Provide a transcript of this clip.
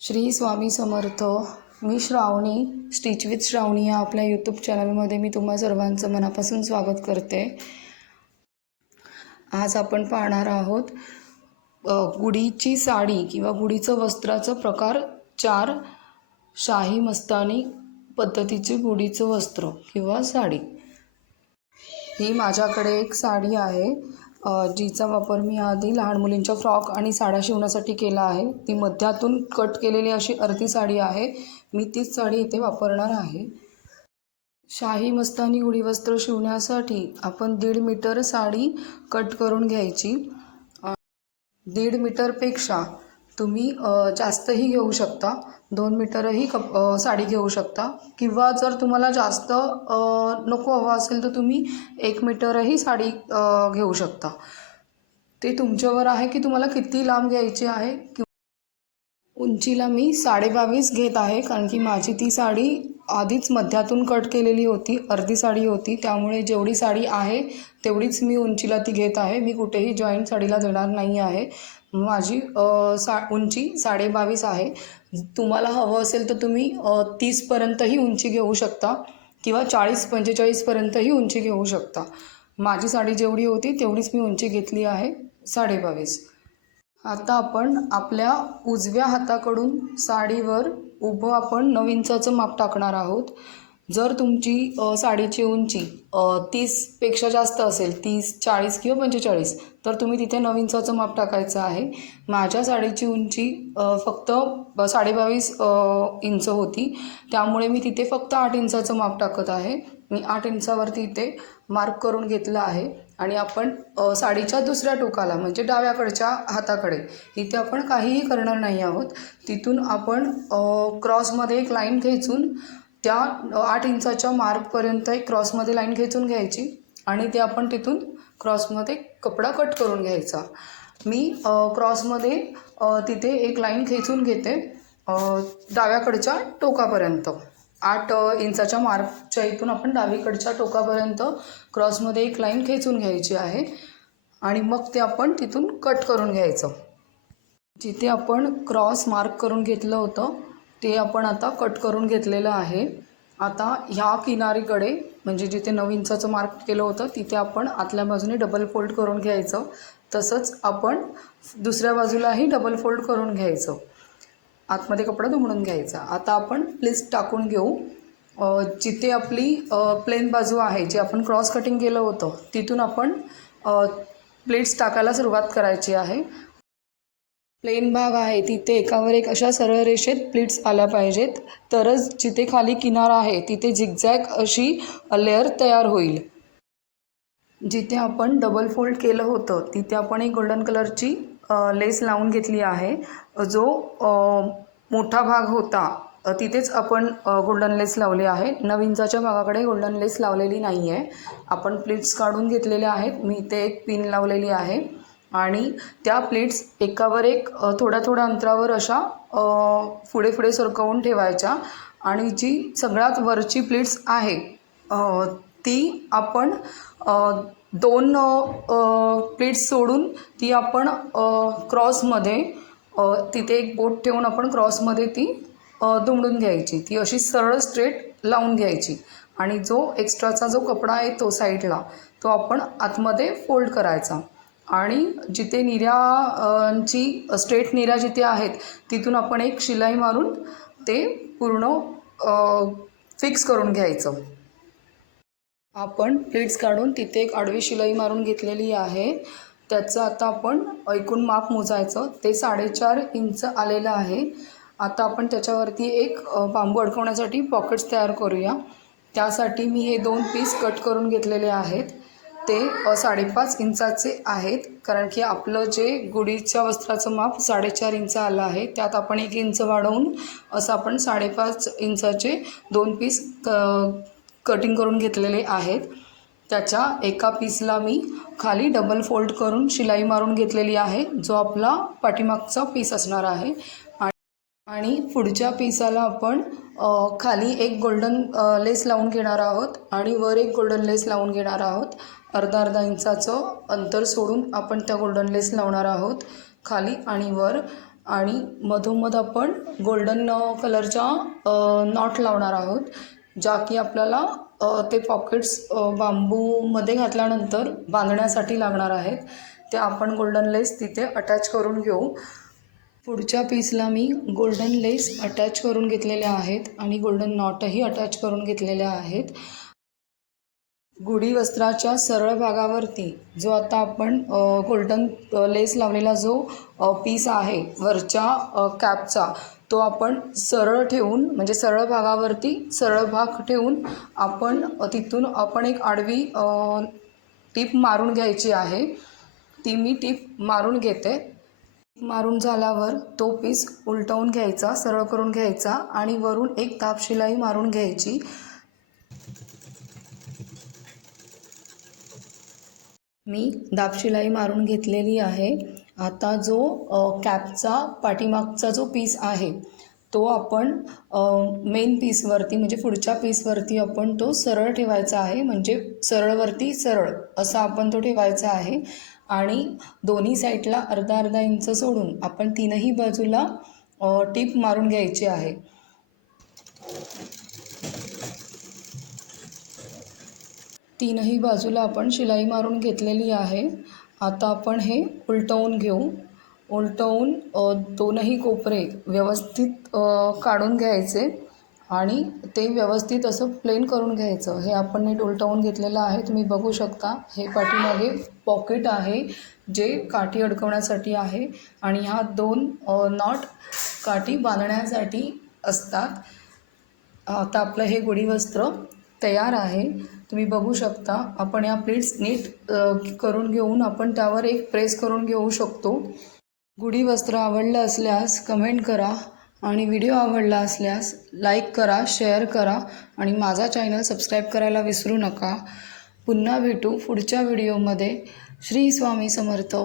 श्री स्वामी समर्थ. मी Shravani, stitch with Shravani या आपल्या यूट्यूब चॅनलमध्ये मी तुम्हा सर्वांचं मनापासून स्वागत करते. आज आपण पाहणार आहोत गुढीची साडी किंवा गुढीचं वस्त्राचं प्रकार 4. शाही मस्तानी पद्धतीचे गुढीचं वस्त्र किंवा साडी. ही माझ्याकडे एक साडी आहे जिचा वापर मी आधी लहान मुलींच्या फ्रॉक आणि साड्या शिवण्यासाठी केला आहे. ती मध्यातून कट केलेली अशी अर्धी साडी आहे. मी तीच साडी इथे वापरणार आहे. शाही मस्तानी गुढी वस्त्र शिवण्यासाठी आपण 1.5 मीटर साडी कट करून घ्यायची. 1.5 मीटरपेक्षा तुम्ही जास्तही घेऊ शकता. 2 मीटरही साडी घेऊ शकता किंवा जर तुम्हाला जास्त नको हवं असेल तर तुम्ही 1 मीटरही साडी घेऊ शकता. ते तुमच्यावर आहे की तुम्हाला किती लांब घ्यायची आहे. उंचीला मी 22.5 घेत आहे कारण की माझी ती साडी आधीच मध्यातून कट केलेली होती, अर्धी साडी होती. त्यामुळे जेवढी साडी आहे तेवढीच मी उंचीला ती घेत आहे. मी कुठेही जॉईंट साडीला देणार नाही आहे. माझी उंची 22.5 आहे. तुम्हाला हवं असेल तर तुम्ही 30पर्यंतही उंची घेऊ शकता किंवा 40-45पर्यंतही उंची घेऊ शकता. माझी साडी जेवढी होती तेवढीच मी उंची घेतली आहे, 22.5. आता आपण आपल्या उजव्या हाताकडून साडीवर उभं आपण 9 इंचाचं माप टाकणार आहोत. जर तुमची साडीची उंची 30पेक्षा जास्त असेल, 30, 40 किंवा 45, तर तुम्ही तिथे 9 इंचाचं माप टाकायचं आहे. माझ्या साडीची उंची फक्त 22.5 इंच होती, त्यामुळे मी तिथे फक्त 8 इंचाचं माप टाकत आहे. मी 8 इंचावरती इथे मार्क करून घेतलं आहे. आणि आपण साडीच्या दुसऱ्या टोकाला म्हणजे डाव्याकडच्या हाताकडे इथे आपण काहीही करणार नाही आहोत. तिथून आपण क्रॉसमध्ये एक लाईन खेचून त्या 8 इंचाच्या मार्कपर्यंत एक क्रॉसमध्ये लाईन खेचून घ्यायची आणि ते आपण तिथून क्रॉसमध्ये कपडा कट करून घ्यायचा. मी क्रॉसमध्ये तिथे एक लाईन खेचून घेते डाव्याकडच्या टोकापर्यंत. 8 इंचाच्या मार्कच्या इथून आपण डावीकडच्या टोकापर्यंत क्रॉसमध्ये एक लाईन खेचून घ्यायची आहे आणि मग ते आपण तिथून कट करून घ्यायचं. जिथे आपण क्रॉस मार्क करून घेतलं होतं ते आपण आता कट करून घेतलेलं आहे. आता ह्या किनारीकडे म्हणजे जिथे 9 इंचाचं मार्क केलं होतं तिथे आपण आतल्या बाजूने डबल फोल्ड करून घ्यायचं. तसंच आपण दुसऱ्या बाजूलाही डबल फोल्ड करून घ्यायचं. आतमध्ये कपडा दुमडून घ्यायचा. आता आपण प्लीट्स टाकून घेऊ. जिथे आपली प्लेन बाजू आहे, जे आपण क्रॉस कटिंग केलं होतं तिथून आपण प्लेट्स टाकायला सुरुवात करायची आहे. प्लेन भाग आहे तिथे एकावर एक अशा सरळ रेषेत प्लीट्स आल्या पाहिजेत, तरच जिथे खाली किनार आहे तिथे झिगझॅग अशी लेअर तयार होईल. जिथे आपण डबल फोल्ड केलं होतं तिथे आपण एक गोल्डन कलरची लेस लावून घेतली आहे. जो मोठा भाग होता तिथेच आपण गोल्डन लेस लावली आहे. 9 इंचाच्या भागाकडे गोल्डन लेस लावलेली नाही आहे. आपण प्लीट्स काढून घेतलेल्या आहेत. मी इथे एक पिन लावलेली आहे आणि त्या प्लीट्स एकावर एक थोड्या अंतरावर अशा पुढे पुढे सरकवून ठेवायच्या आणि जी सगळ्यात वरची प्लीट्स आहे ती आपण 2 प्लीट्स सोडून ती आपण क्रॉसमध्ये तिथे एक बोट ठेवून आपण क्रॉसमध्ये ती दुमडून घ्यायची. ती अशी सरळ स्ट्रेट लावून घ्यायची आणि जो एक्स्ट्राचा जो कपडा आहे तो साईडला तो आपण आतमध्ये फोल्ड करायचा आणि जिथे निर्यांची स्ट्रेट निर्या जिथे आहेत तिथून आपण एक शिलाई मारून ते पूर्ण फिक्स करून घ्यायचं. आपण प्लीट्स काढून तिथे एक आडवी शिलाई मारून घेतलेली आहे. त्याचं आता आपण एकूण माप मोजायचं. ते 4.5 इंच आलेलं आहे. आता आपण त्याच्यावरती एक बांबू अडकवण्यासाठी पॉकेट्स तयार करूया. त्यासाठी मी हे 2 पीस कट करून घेतलेले आहेत. ते 5.5 इंचाचे आहेत कारण की आपलं जे गुढीच्या वस्त्राचं माप 4.5 इंच आलं आहे. त्यात आपण 1 इंच वाढवून असं आपण 5.5 इंचाचे 2 पीस कटिंग करून घेतलेले आहेत. त्याच्या एका पीसला मी खाली डबल फोल्ड करून शिलाई मारून घेतलेली आहे, जो आपला पाठीमागचा पीस असणार आहे. आणि पुढच्या पीसाला आपण खाली एक गोल्डन लेस लावून घेणार आहोत आणि वर एक गोल्डन लेस लावून घेणार आहोत. अर्धा इंचाचं अंतर सोडून आपण त्या गोल्डन लेस लावणार आहोत खाली आणि वर. आणि मधोमध आपण गोल्डन कलरच्या नॉट लावणार आहोत, ज्या की आपल्याला ते पॉकेट्स बांबूमध्ये घातल्यानंतर बांधण्यासाठी लागणार आहेत. ते आपण गोल्डन लेस तिथे अटॅच करून घेऊ. पुढच्या पीसला मी गोल्डन लेस अटॅच करून घेतलेल्या आहेत आणि गोल्डन नॉटही अटॅच करून घेतलेल्या आहेत. गुढी वस्त्राच्या सरळ भागावरती जो आता आपण गोल्डन लेस लावलेला जो पीस आहे वरच्या कॅपचा, तो आपण सरळ ठेवून, म्हणजे सरळ भागावरती सरळ भाग ठेवून आपण तिथून आपण एक आडवी टीप मारून घ्यायची आहे. ती मी टीप मारून घेते. मारून झाल्यावर तो पीस उलटवून घ्यायचा, सरळ करून घ्यायचा आणि वरून एक दाब शिलाई मारून घ्यायची. मी दाब शिलाई मारून घेतलेली आहे. आता जो कॅपचा पाठीमागचा जो पीस आहे तो आपण मेन पीसवरती, म्हणजे पुढच्या पीसवरती आपण तो सरळ ठेवायचा आहे. म्हणजे सरळवरती सरळ असा आपण तो ठेवायचा आहे. आणि दोन्ही साईडला अर्धा अर्धा इंच सोडून आपण तीनही बाजूला टीप मारून घ्यायची आहे. तीनही बाजूला आपण शिलाई मारून घेतलेली आहे. आता आपण हे उलटवून घेऊ. उलटवून दोनही कोपरे व्यवस्थित काढून घ्यायचे आणि ते व्यवस्थित असं प्लेन करून घ्यायचं. हे आपण नीट उलटवून घेतलेलं आहे, तुम्ही बघू शकता. हे पाठीमागे पॉकेट आहे जे काठी अडकवण्यासाठी आहे आणि ह्या 2 नॉट काठी बांधण्यासाठी असतात. आता आपलं हे गुढी वस्त्र तयार आहे, तुम्ही बघू शकता. आपण या प्लीट्स नीट करून घेऊन आपण त्यावर एक प्रेस करून घेऊ शकतो. गुढी वस्त्र आवडलं असल्यास कमेंट करा आणि व्हिडिओ आवडला असल्यास लाईक करा, शेअर करा आणि माझा चॅनल सबस्क्राईब करायला विसरू नका. पुन्हा भेटू पुढच्या व्हिडिओमध्ये. श्री स्वामी समर्थ.